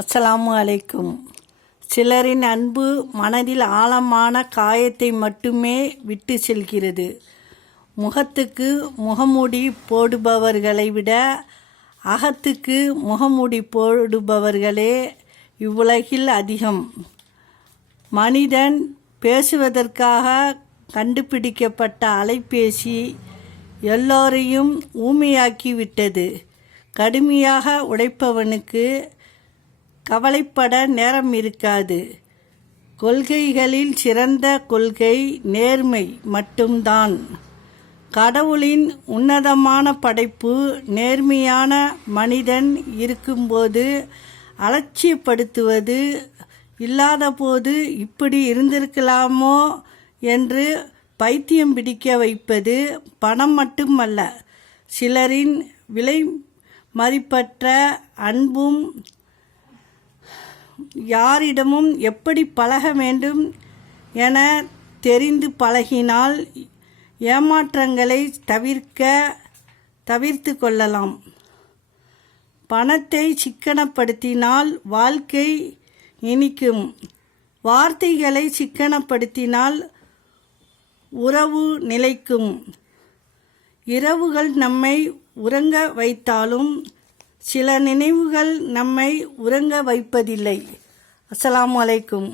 அஸ்ஸலாமு அலைக்கும். சிலரின் அன்பு மனதில் ஆழமான காயத்தை மட்டுமே விட்டு செல்கிறது. முகத்துக்கு முகமூடி போடுபவர்களை விட அகத்துக்கு முகமூடி போடுபவர்களே இவ்வுலகில் அதிகம். மனிதன் பேசுவதற்காக கண்டுபிடிக்கப்பட்ட அலைபேசி எல்லோரையும் ஊமையாக்கி விட்டது கடுமையாக உழைப்பவனுக்கு கவலைப்பட நேரம் இருக்காது. கொள்கைகளில் சிறந்த கொள்கை நேர்மை மட்டும்தான். கடவுளின் உன்னதமான படைப்பு நேர்மையான மனிதன் இருக்கும்போது அலட்சியப்படுத்துவது இல்லாதபோது இப்படி இருந்திருக்கலாமோ என்று பைத்தியம் பிடிக்க வைப்பது பணம் மட்டுமல்ல சிலரின் விலை மதிப்பற்ற அன்பும் யாரிடமும் எப்படி பழக வேண்டும் என தெரிந்து பழகினால் ஏமாற்றங்களை தவிர்க்க தவிர்த்து கொள்ளலாம். பணத்தை சிக்கனப்படுத்தினால் வாழ்க்கை இனிக்கும். வார்த்தைகளை சிக்கனப்படுத்தினால் உறவு நிலைக்கும். இரவுகள் நம்மை உறங்க வைத்தாலும் சில நினைவுகள் நம்மை உறங்க வைப்பதில்லை. அஸ்ஸலாமு அலைக்கும்